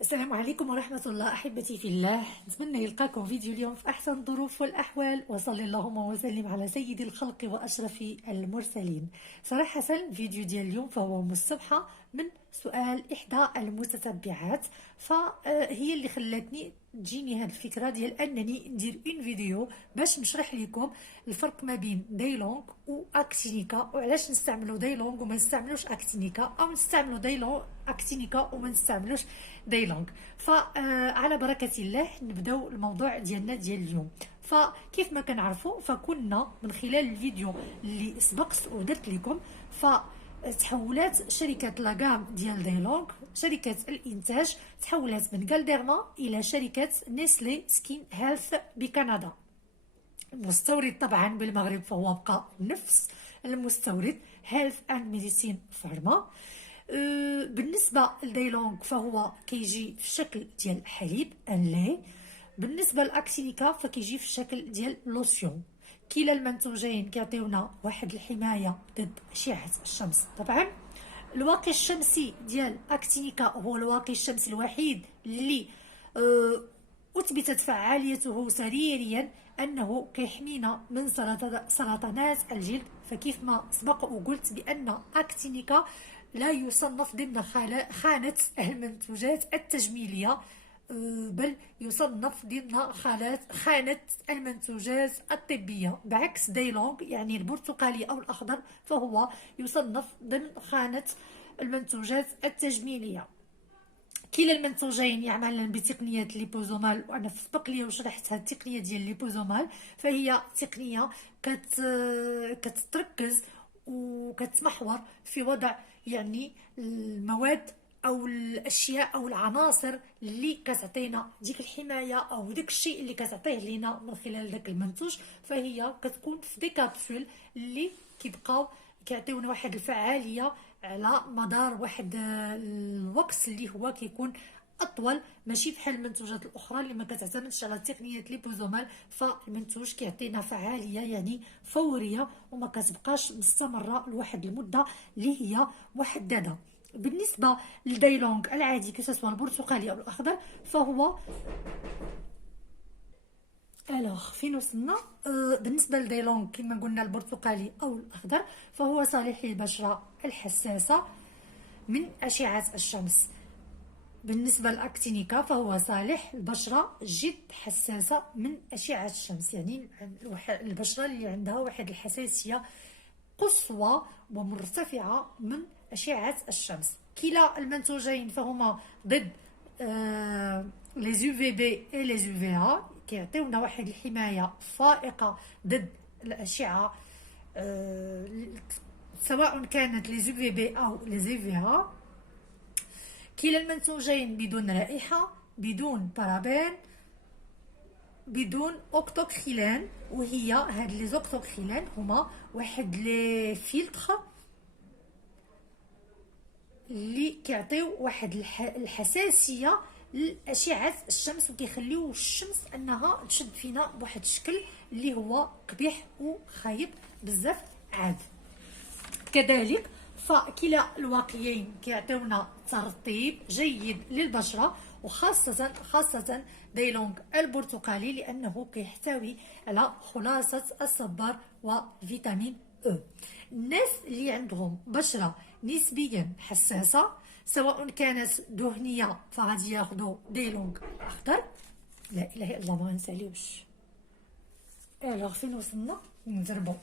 السلام عليكم ورحمة الله أحبتي في الله. نتمنى يلقاكم فيديو اليوم في أحسن الظروف والأحوال، وصلى اللهم وسلم على سيد الخلق وأشرف المرسلين. صراحة الفيديو ديال اليوم فهو مستوحى من سؤال إحدى المتتبعات، فهي اللي خلتني تجيني هاد الفكرة ديال أنني ندير فيديو باش نشرح لكم الفرق ما بين دايلونغ و اكتينيكا، وعلاش نستعملوا دايلونغ وما نستعملوش اكتينيكا، او نستعملوا دايلونغ اكتينيكا وما نستعملوش دايلونغ. فعلى بركة الله نبداو الموضوع ديالنا ديال اليوم. فكيف ما كنعرفوا فكنا من خلال الفيديو اللي سبقت ودرت لكم، تحولات شركة لاغام ديال دايلونغ، شركة الإنتاج، تحولت من غالديرما إلى شركة نيسلي سكين هيلث بكندا. المستورد طبعا بالمغرب فهو بقى نفس المستورد هيلث اند ميديسين فارما. بالنسبة لدايلونغ فهو كيجي في الشكل ديال حليب انلي. بالنسبة لأكتينيكا فكيجي في الشكل ديال لوسيون. كلا المنتوجين كيعطيونا واحد الحماية ضد أشعة الشمس. طبعا الواقي الشمسي ديال أكتينيكا هو الواقي الشمسي الوحيد اللي أثبتت فعاليته سريريا أنه كيحمينا من سرطانات الجلد. فكيف ما سبق وقلت بأن أكتينيكا لا يصنف ضمن خانة المنتوجات التجميلية، بل يصنف ضمن خانة المنتوجات الطبية، بعكس دايلونغ يعني البرتقالي أو الأخضر فهو يصنف ضمن خانة المنتوجات التجميلية. كلا المنتوجين يعملان بتقنية ليبوزومال، وانا في سبق لي وشرحت هذه التقنية ديال ليبوزومال، فهي تقنية كتركز وكتمحور في وضع يعني المواد او الاشياء او العناصر اللي كتعطينا ديك الحمايه او داك الشيء اللي كتعطيه لينا من خلال داك المنتوج. فهي كتكون في دي كابسول اللي كيبقاو كيعطيونا واحد الفعاليه على مدار واحد الوقت اللي هو كيكون اطول، ماشي بحال المنتوجات الاخرى اللي ما كتعتمدش على تقنيه ليبوزومال. فالمنتوج كيعطينا فعاليه يعني فوريه وما كتبقاش مستمره لواحد المده اللي هي محدده. بالنسبه للدايلونغ العادي كسوا البرتقالي او الاخضر فهو فين وصلنا. بالنسبه لدايلونغ كما قلنا البرتقالي او الاخضر فهو صالح للبشره الحساسه من اشعه الشمس. بالنسبه للاكتينيكا فهو صالح للبشره جد حساسه من اشعه الشمس، يعني البشره اللي عندها واحد الحساسيه قصوى ومرتفعه من اشعه الشمس. كلا المنتوجين فهما ضد لي يو في بي اي لي يو في ا، كيعطيونا واحد الحمايه فائقه ضد الاشعه سواء كانت لي يو في بي او لي يو في ا. كلا المنتوجين بدون رائحه، بدون بارابين، بدون اوكتوكسيلين، وهي هاد لي زوكتوكسيلين هما واحد لي فلتر اللي كيعطيو واحد الحساسيه لاشعه الشمس وكيخليو الشمس انها تشد فينا بواحد الشكل اللي هو قبيح وخايب بزاف عاد. كذلك فكلا الواقيين كيعطيونا ترطيب جيد للبشره، وخاصه دايلونغ البرتقالي لانه كيحتوي على خلاصه الصبار وفيتامين او. الناس اللي عندهم بشره نسبيا حساسه سواء كانت دهنيه فغادي ياخذوا دايلونغ اخضر. لا اله الا الله ما نساليوش. فين وصلنا نضربوا.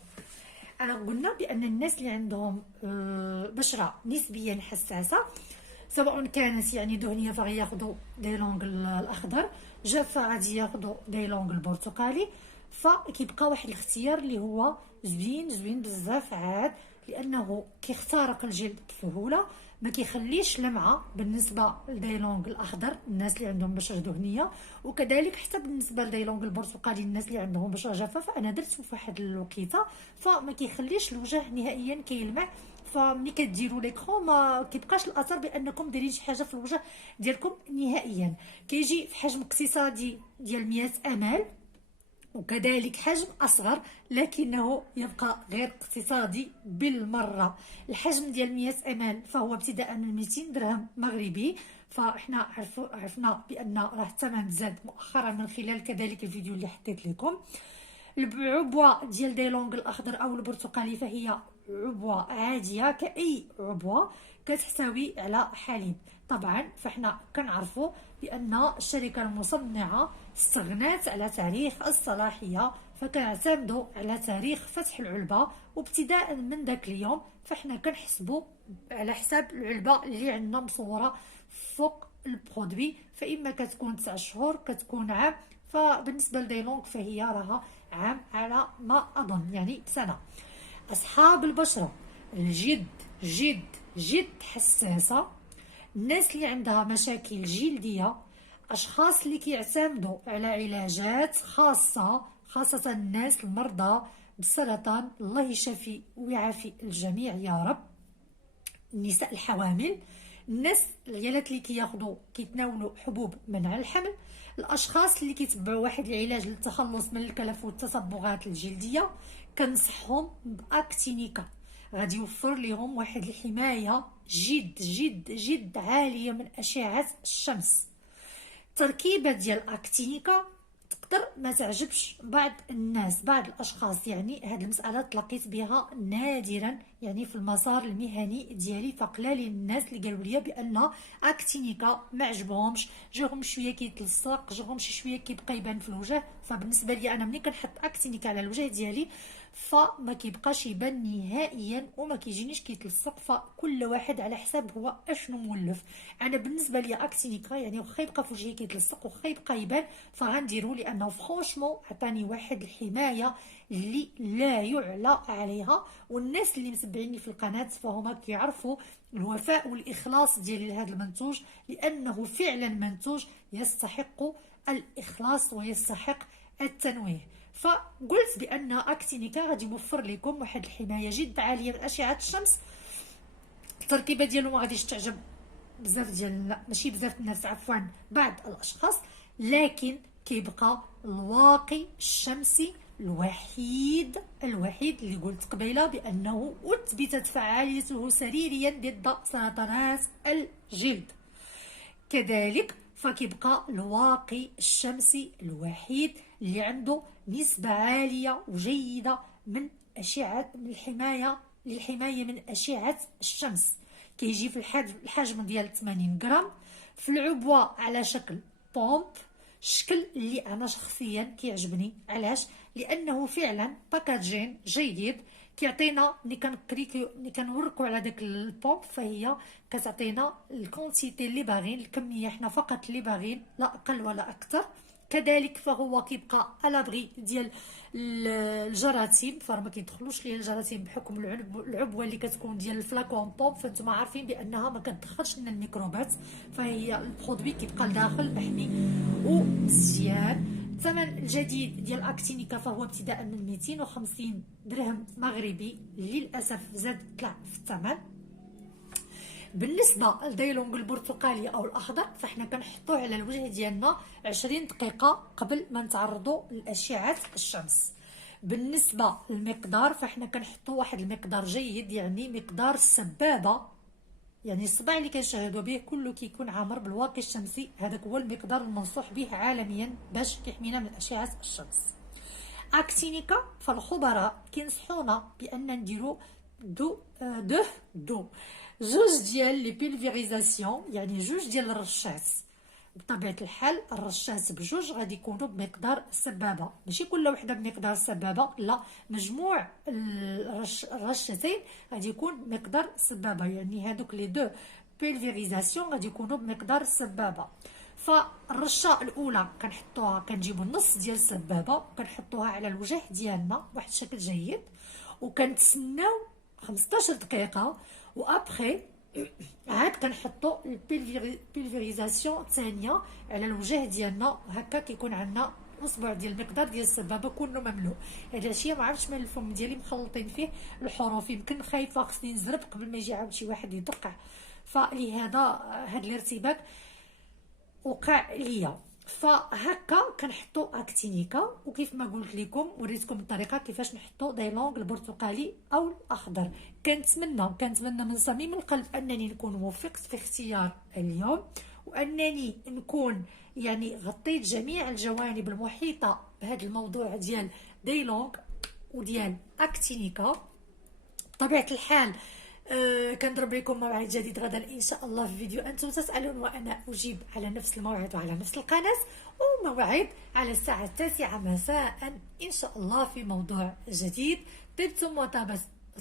انا قلنا بان الناس اللي عندهم بشره نسبيا حساسه سواء كانت يعني دهنيه فغياخذوا دايلونغ الاخضر، جافه غادي ياخذوا دايلونغ البرتقالي. فكيبقى واحد الاختيار اللي هو زوين بزاف عاد، لانه كيخترق الجلد بسهوله، ما كيخليش لمعه بالنسبه لدايلونغ الاخضر الناس اللي عندهم بشره دهنيه، وكذلك حتى بالنسبه لدايلونغ البرتقالي الناس اللي عندهم بشره جافه. فانا درته في واحد الوقيته فما كيخليش الوجه نهائيا كيلمع. فملي كديروا ليكرون ما كيبقاش الاثر بانكم دايرين شي حاجه في الوجه ديالكم نهائيا. كيجي في حجم اقتصادي ديال 100 مل، وكذلك حجم أصغر لكنه يبقى غير اقتصادي بالمرة. الحجم ديال 100 مل فهو ابتداء من 200 درهم مغربي، فاحنا عرفنا بان راه الثمن زاد مؤخرا من خلال كذلك الفيديو اللي حطيت لكم. العبوه ديال ديلونغ الاخضر او البرتقالي فهي عبوه عاديه كاي عبوه كتحتوي على حليب. طبعا فاحنا كنعرفوا بان الشركه المصنعه استغنات على تاريخ الصلاحيه، فكنعتمدوا على تاريخ فتح العلبه، وابتداء من ذاك اليوم فاحنا كنحسبوا على حساب العلبه اللي عندنا مصوره فوق البرودوي، فاما كتكون 9 شهور كتكون عام. فبالنسبه لديلونغ فهي راها عام على ما اظن، يعني سنه. اصحاب البشره الجد جد جد حساسه، الناس اللي عندها مشاكل جلديه، اشخاص اللي كيعتمدوا على علاجات خاصه الناس المرضى بالسرطان، الله يشفي ويعافي الجميع يا رب، النساء الحوامل، الناس العيالات اللي كيتناولوا حبوب منع الحمل، الاشخاص اللي كيتبعوا واحد العلاج للتخلص من الكلف والتصبغات الجلديه، كنصحهم باكتينيكا. غادي يوفر لهم واحد الحمايه جد جد جد عاليه من اشعه الشمس. التركيبه ديال اكتينيكا تقدر ما تعجبش بعض الناس، بعض الاشخاص، يعني هاد المساله تلاقيت بها نادرا يعني في المسار المهني ديالي، فقلال الناس اللي قالوا لي بان اكتينيكا ما عجبهمش، جاهم شويه كيتلصق، جاهم شي شويه كيبقى يبان في الوجه. فبالنسبه لي انا ملي كنحط اكتينيكا على الوجه ديالي فما كيبقاش يبان نهائيا وما كيجينيش كيتلصق، فكل واحد على حساب هو اشنو مولف. انا بالنسبه لي اكتينيكا يعني واخا يبقى في وجهي كيتلصق واخا يبقى يبان فغنديرو، لانه فرونشمون عطاني واحد الحمايه اللي لا يعلى عليها. والناس اللي متبعيني في القناه فهما كيعرفوا الوفاء والاخلاص ديالي لهذا المنتوج، لانه فعلا منتوج يستحق الاخلاص ويستحق التنويه. فقلت بان اكتينيكا غادي يوفر لكم واحد الحمايه جد عاليه من اشعه الشمس. التركيبه ديالو ما غاديش تعجب بزاف ديال، لا ماشي بزاف الناس، عفوا بعض الاشخاص، لكن كيبقى الواقي الشمسي الوحيد اللي قلت قبيله بانه اثبتت فعاليته سريريا ضد سرطانات الجلد. كذلك فكيبقى الواقي الشمسي الوحيد اللي عنده نسبة عالية وجيدة من أشعة، من للحماية من أشعة الشمس. كيجي في الحجم ديال 80 غرام، في العبوة على شكل بومب، الشكل اللي أنا شخصيا كيعجبني. علاش؟ لأنه فعلا باكاجين جيد، كيعطينا ملي كنوركو على داك البومب فهي كتعطينا الكونتيتي اللي باغين، الكميه حنا فقط اللي باغين، لا اقل ولا اكثر. كذلك فهو كيبقى الابغي ديال الجراثيم، فما كيدخلوش ليه الجراثيم بحكم العبوه اللي كتكون ديال الفلاكون بومب، فانتم عارفين بانها ما كتدخلش لنا الميكروبات، فهي البرودوي كيبقى لداخل محمي ومزيان. الثمن الجديد ديال اكتينيكا فهو ابتداء من 250 درهم مغربي، للاسف زاد طلع في الثمن. بالنسبه لديلونغ البرتقالي او الاخضر فاحنا كنحطوه على الوجه ديالنا 20 دقيقه قبل ما نتعرضوا لاشعه الشمس. بالنسبه للمقدار فاحنا كنحطوا واحد المقدار جيد، يعني مقدار السبابه، يعني الصباع اللي كنشاهدوا به كله كيكون عامر بالواقي الشمسي، هذاك هو المقدار المنصوح به عالميا باش كيحمينا من اشعه الشمس. اكتينيكا فالخبراء كينصحونا بان نديرو جوج ديال لي بيلفيريزاسيون، يعني جوج ديال الرشات. بطبيعه الحال الرشات بجوج غادي يكونوا بمقدار السبابه، ماشي كل وحده بمقدار السبابه، لا مجموع الرشتين غادي يكون مقدار السبابه، يعني هذوك لي دو بيلفيريزاسيون غادي يكونوا بمقدار السبابه. فالرشه الاولى كنحطوها، كنجيبوا النص ديال السبابه كنحطوها على الوجه ديالنا بواحد الشكل جيد، وكنتسناو 15 دقيقه، وابخي عاد كنحطوا البيلفيريزاسيون الثانيه على الوجه ديالنا، وهكا كيكون عندنا اصبع ديال المقدار ديال السبابه كله مملوء. هذا الشيء ما عرفتش مال الفم ديالي مخلطين فيه الحروف، يمكن خايفه خصني نزرب قبل ما يجي عاود شي واحد يدقع، فلهذا هذا الارتباك وقع ليا. فهكا كنحطوا اكتينيكا، وكيف ما قلت لكم وريتكم الطريقه كيفاش نحطوا ديلونغ البرتقالي او الاخضر. كنتمنى من صميم القلب انني نكون وفقت في اختيار اليوم، وانني نكون يعني غطيت جميع الجوانب المحيطه بهذا الموضوع ديال ديلونغ وديال اكتينيكا. بطبيعه الحال كنضرب لكم موعد جديد غدا ان شاء الله في فيديو انتم تسالون وانا اجيب على نفس الموعد وعلى نفس القناه، وموعد على الساعه 9 مساء ان شاء الله في موضوع جديد. طبتم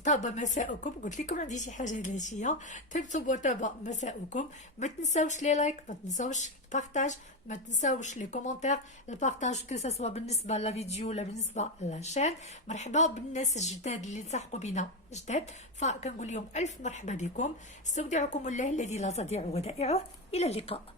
طاب مساءكم. قلت لكم عندي شي حاجه هاد العشيه. طبتم وطاب مساءكم. ما تنساوش لي لايك، ما تنساوش البارطاج، ما تنساوش لي كومونتير. البارطاج كو سوا بالنسبه لا فيديو ولا بالنسبه لاشين. مرحبا بالناس الجداد اللي التحقوا بنا جداد، فكنقول لهم الف مرحبا بكم. استودعكم الله الذي لا تضيع ودائعه. الى اللقاء.